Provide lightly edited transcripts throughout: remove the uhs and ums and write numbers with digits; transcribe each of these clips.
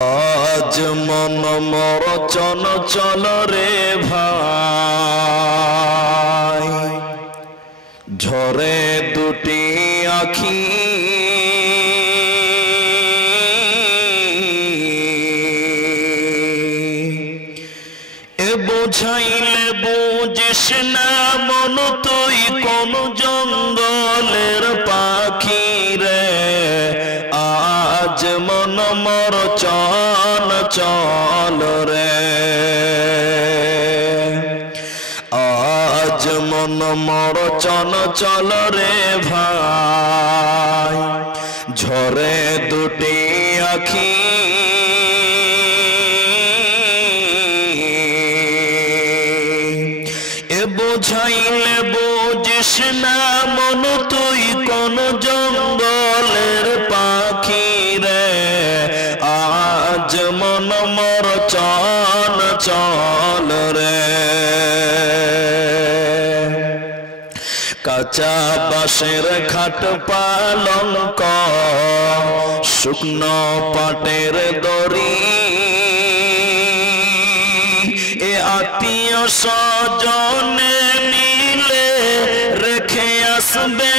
আজ মন মর চঞ্চল রে ভাই, ঝরে দুটি আখি এ বোঝাইলে বুঝিস না মন তুই কোন জঙ্গলের পাখি রে। আজ মন মর চঞ্চল রে, আজ মন মর চঞ্চল রে ভাই, ঝরে দুটি আখি এ বোঝাইলে বুঝিস না মন তুই কোন জঙ্গলের পাখি রে। আজ মন মর চঞ্চল রে, কাঁচা বাঁশের খাট পালঙ্ক শুকনো পাটের দড়ি, এ আত্মীয় স্বজনে মিলে রেখে আসবে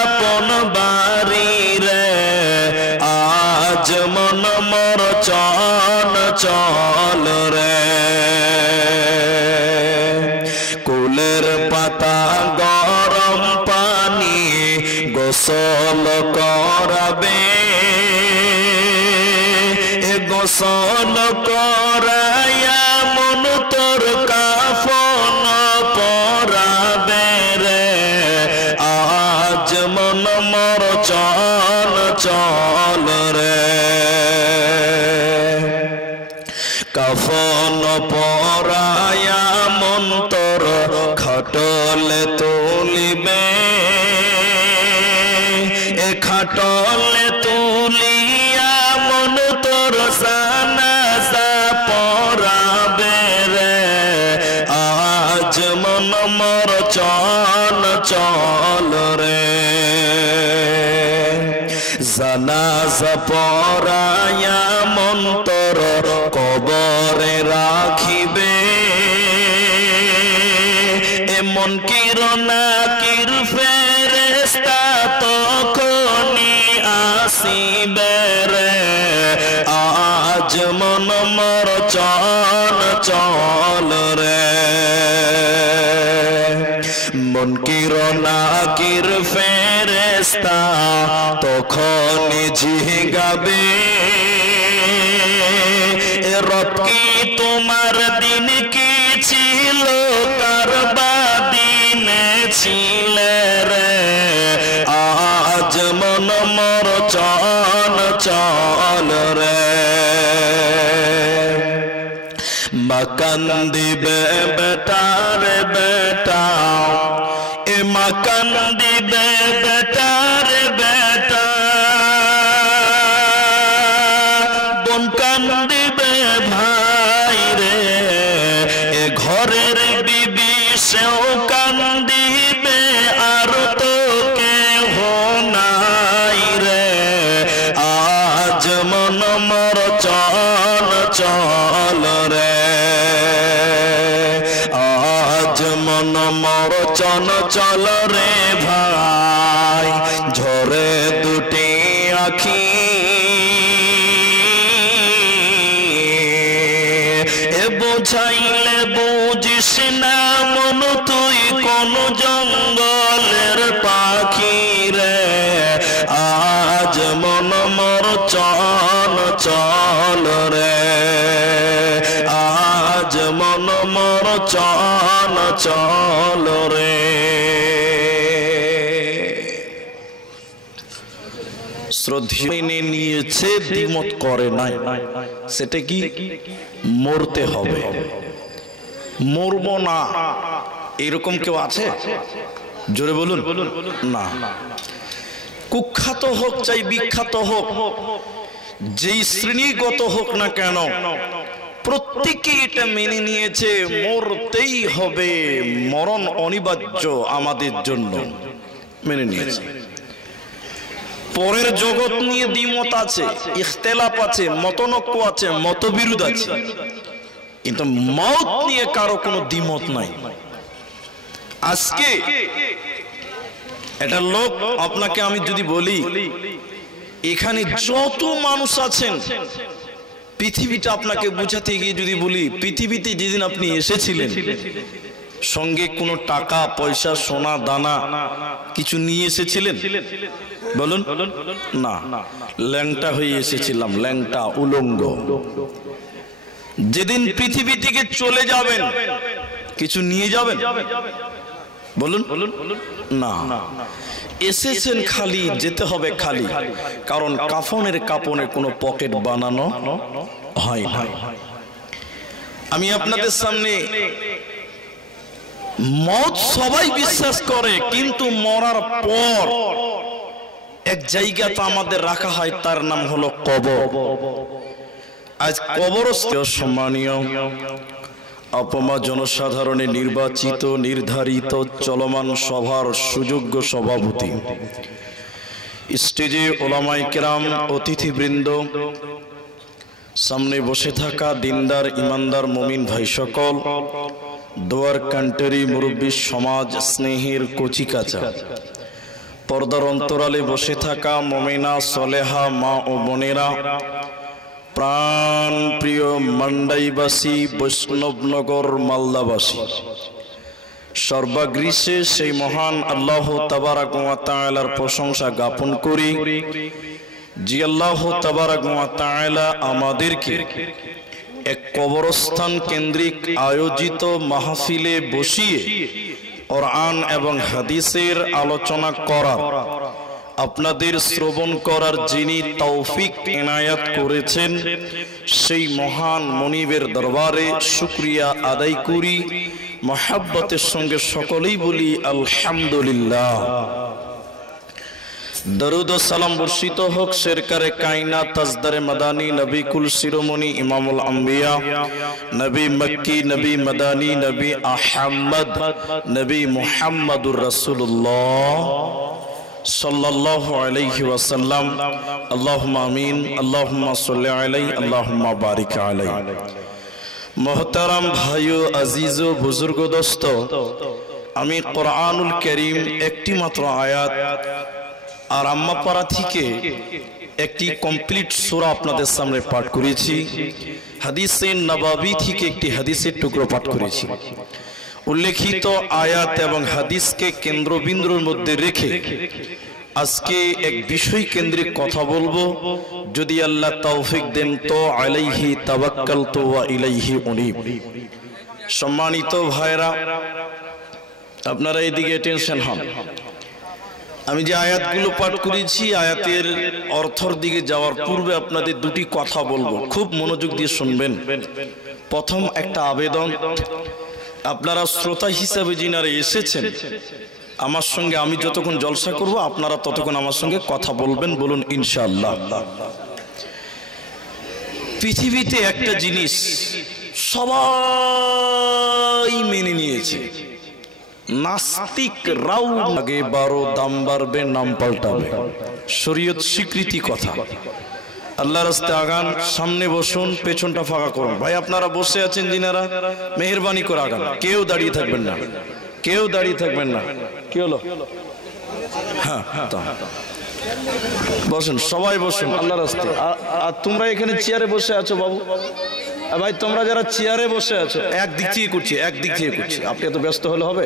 আপন বাড়ি রে। আজ মন মর চঞ্চল রে, কুলের পাতা গরম পানি গোসল করাবে, এ গোসল করায়া মন তোর কাফন পরাবে রে। আজ মন মর চঞ্চল রে, কাফন পরায়া মন তোর খাটলে তুলিবে, এ খাটলে তুলিয়া মন তোর জানাজা পড়াবে রে। আজ মন মর চঞ্চল রে, জানাজা পড়ায়া মন তোর কবরে রাখিবে, এমন কিরণাকির ফেরেশতা তখনই আসিবে রে। আজ মন মর চঞ্চল রে, মন কিরণাকির ফেরেশতা তখনই জিগাবে, রব কি তোমার দিন কি ছিল, কার দিনে ছিলে রে। আজ মন মর চঞ্চল রে, মাকান দিবে বেটার বেটা, এ মাকান দিবে বেটার বেটা, বোন কান দিবে ভাই রে, এ ঘরের বিবি সেও কান দিবে, আর তো কেহ নাই রে। আজ মন মর চঞ্চল রে, আজ মন মর চঞ্চল রে ভাই, ঝরে দুটি আখি এ বোঝাইলে বুঝিস না মন তুই কোন জঙ্গলের পাখি রে। আজ মন মর চঞ্চল রে, আজ মন মর চঞ্চল রে। শ্রদ্ধেয় মেনে নিয়েছে, দ্বিমত করে নাই, সেটা কি মরতে হবে, মরব না এরকম কেউ আছে? জোরে বলুন না। কুখ্যাত হোক চাই বিখ্যাত হোক, যেই শ্রেণীগত হোক না কেন, প্রত্যেকে এটা মেনে নিয়েছে মরতেই হবে, মরণ অনিবার্য আমাদের জন্য, মেনে নিয়েছে। পরের জগৎ নিয়ে দ্বিমত আছে, ইখতিলাফ আছে, মতনৈক্য আছে, মতবিরোধ আছে, কিন্তু মওত নিয়ে কারো কোনো দ্বিমত নাই। আজকে এটা লোক, আপনাকে আমি যদি বলি এখানে যত মানুষ আছেন, পৃথিবীটা আপনাকে বোঝাতে গিয়ে যদি বলি, পৃথিবীতে যেদিন আপনি এসেছিলেন সঙ্গে কোনো টাকা পয়সা সোনা দানা কিছু নিয়ে এসেছিলেন? বলুন না, ল্যাংটা হয়ে এসেছিলাম, ল্যাংটা উলঙ্গ। যেদিন পৃথিবী থেকে চলে যাবেন কিছু নিয়ে যাবেন? বলুন না, এসেছেন খালি, যেতে হবে খালি, কারণ কাফনের কাপনে কোনো পকেট বানানো হয় না। আমি আপনাদের সামনে মওত সবাই বিশ্বাস করে, কিন্তু মরার পর এক জায়গাতে আমাদের রাখা হয়, তার নাম হলো কবর। আজ কবরস্থ সম্মানীয় আপমা জনসাধারণের নির্বাচিত নির্ধারিত চলমান সভার সুযোগ্য সভাপতি, স্টেজে ওলামায়ে কেরাম, অতিথিবৃন্দ, সামনে বসে থাকা দিনদার ইমানদার মুমিন ভাই সকল, দোয়ার কান্টরি মুরব্বী সমাজ স্নেহের কচিকাচা, পর্দার অন্তরালে বসে থাকা মুমিনা সলেহা মা ও বোনেরা, প্রাণ প্রিয় মান্ডাইবাসী, বৈষ্ণবনগর মালদাবাসী, সর্বাগ্রীষে সেই মহান আল্লাহ তাবারাক ওয়া তাআলার প্রশংসা জ্ঞাপন করি যে আল্লাহ তাবারাক ওয়া তাআলা আমাদেরকে এক কবরস্থান কেন্দ্রিক আয়োজিত মাহফিলে বসিয়ে কোরআন এবং হাদিসের আলোচনা করার, আপনাদের শ্রবণ করার যিনি তৌফিক এনায়াত করেছেন, সেই মহান মনিবের দরবারে শুকরিয়া আদায় করি। মহাব্বতের সঙ্গে সকলেই বলি আলহামদুলিল্লাহ। দরুদ ও সালাম বর্ষিত হোক সরকারে কায়নাত তাজদারে মাদানী নবী কুল শিরোমণি ইমামুল আম্বিয়া, নবী মক্কি, নবী মাদানী, নবী আহমদ, নবী মুহাম্মদুর রাসূলুল্লাহ সাল্লাল্লাহু আলাইহি ওয়াসাল্লাম। আল্লাহুম্মা আমিন, আল্লাহুম্মা সাল্লি আলাইহি, আল্লাহুম্মা বারিক আলাইহি। মোহতারাম ভাইও, আজিজ ও বুজুর্গ দোস্ত, আমি কোরআনুল কারীম একটি মাত্র আয়াত আর আম্মাপাড়া থেকে একটি কমপ্লিট সূরা আপনাদের সামনে পাঠ করেছি। হাদিসে নববী থেকে একটি হাদিসের টুকরো পাঠ করেছি। উল্লেখিত আয়াত এবং হাদিসকে কেন্দ্রবিন্দুর মধ্যে রেখে আজকে এক বিষয় কেন্দ্রিক কথা বলবো, যদি আল্লাহ তৌফিক দেন তো। আলাইহি তাওয়াক্কালতু ওয়া ইলাইহি উনীব। সম্মানিত ভাইরা, আপনারা এদিকে টেনশন হন। আমি যে আয়াতগুলো পাঠ করেছি, আয়াতের অর্থর দিকে যাওয়ার পূর্বে আপনাদের দুটি কথা বলবো, খুব মনোযোগ দিয়ে শুনবেন। প্রথম একটা আবেদন, আপনারা শ্রোতা হিসাবে যিনারা এসেছেন আমার সঙ্গে, আমি যতক্ষণ জলসা করব আপনারা ততক্ষণ আমার সঙ্গে কথা বলবেন, বলুন ইনশাআল্লাহ। পৃথিবীতে একটা জিনিস সবাই মেনে নিয়েছে, নাস্তিকরাও আগে 12 দাম বাড়বে নাম পাল্টাবে, শরীয়ত স্বীকৃতি কথা। আল্লাহ রাস্তে আগান, সামনে বসুন, পেছনটা ফাঁকা করুন। ভাই আপনারা বসে আছেন যিনারা, মেহেরবানি করে আগান, কেউ দাঁড়িয়ে থাকবেন না, কেউ দাঁড়িয়ে থাকবেন না। কি হলো? হ্যাঁ, বসুন, সবাই বসুন আল্লাহ রাস্তে। আর তোমরা এখানে চেয়ারে বসে আছো বাবু, ভাই তোমরা যারা চেয়ারে বসে আছো, একদিক থেকে করছি, একদিক থেকে করছি, আপনি এত ব্যস্ত হলে হবে?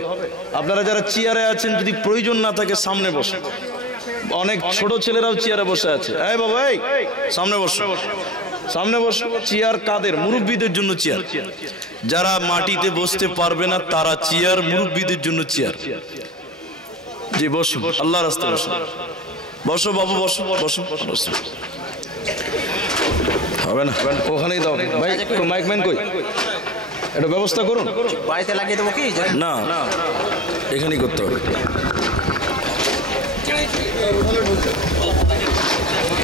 আপনারা যারা চেয়ারে আছেন, যদি প্রয়োজন না থাকে সামনে বসে। অনেক ছোট ছেলেরাও চেয়ারে বসে আছে। এই বাবা, এই সামনে বসো, সামনে বসো। চেয়ার কাদের? মুরব্বীদের জন্য চেয়ার। যারা মাটিতে বসতে পারবে না তারা চেয়ার, মুরব্বীদের জন্য চেয়ার। জি বসো, আল্লাহ রাস্তে বসো, বসো বাবু, বসো বসো বসো। হবে না, ওখানেই দাও। ভাই মাইকম্যান কই? এটা ব্যবস্থা করুন। বাড়িতে লাগিয়ে দেবো কি? না, এখানেই করতে হবে।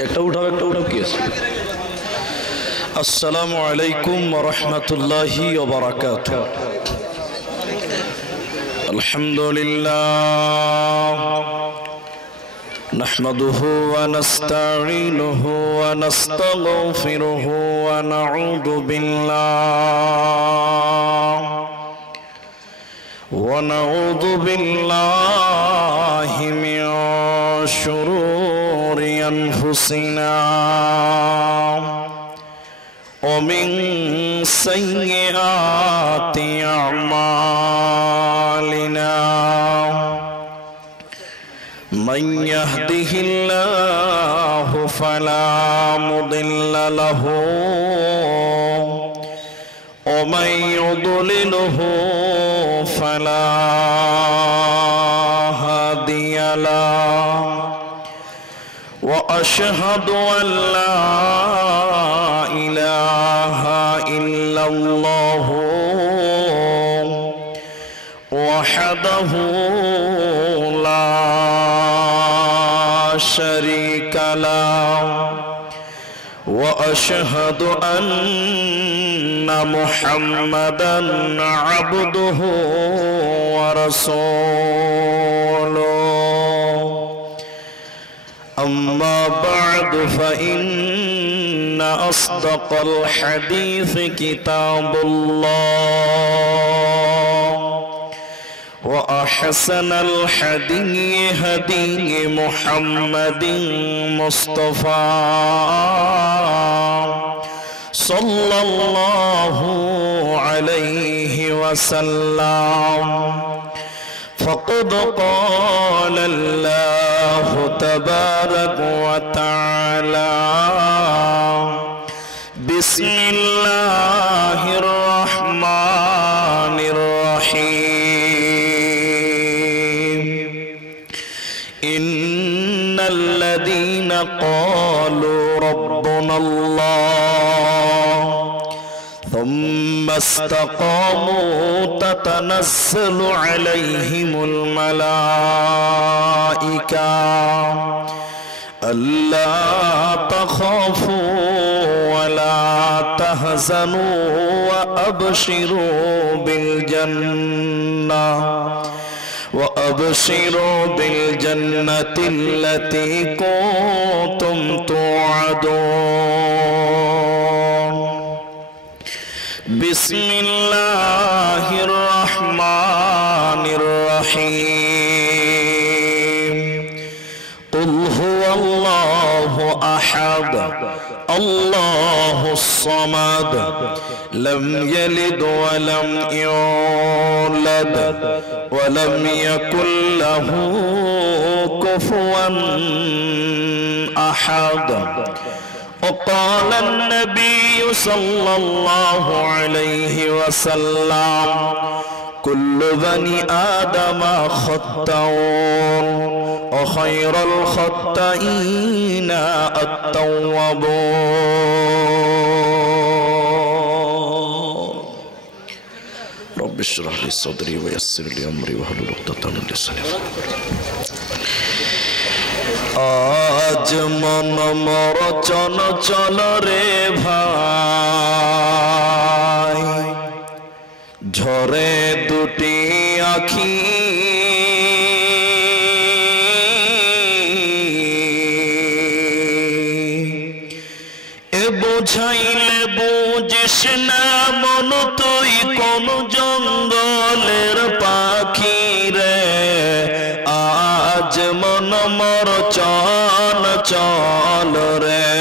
একটা উঠাও, একটা উঠাও, কি আছে? আসসালামু আলাইকুম ওয়া রাহমাতুল্লাহি ওয়া বারাকাতুহু। আলহামদুলিল্লাহ نحمده ونستعينه ونستغفره ونعوذ بالله من شرور أنفسنا ومن سيئات أعمالنا من يهده الله فلا مضل له ومن يضلله فلا هادي له وأشهد أن لا إله إلا الله وحده لا شريك له وأشهد أن محمدا عبده ورسوله أما بعد فإن أصدق الحديث كتاب الله وأحسن الحديث هدي محمد مصطفى صلى الله عليه وسلم فقد قال الله تبارك وتعالى بسم الله الرحمن الرحيم إن الذين قالوا ربنا الله ثم استقاموا تتنزل عليهم الملائكة ألا تخافوا ولا تحزنوا وأبشروا بالجنة التي كنتم توعدون بسم الله الرحمن الرحيم قل هو الله أحد الله الصمد لم يلد ولم يولد ولم يكن له كفوا أحد وقال النبي صلى الله عليه وسلم كل بني آدم خطاؤون وخير الخطائين التوابون رب اشرح لي صدري ويسر لي أمري واحلل عقدة من لساني আজ মন মর চল চল রে ভাই ঝরে দুটি আখি এ বোঝাইলে বুঝিস না মন তুই কোন জঙ্গলের পাখি রে আজ মন মর চল চল রে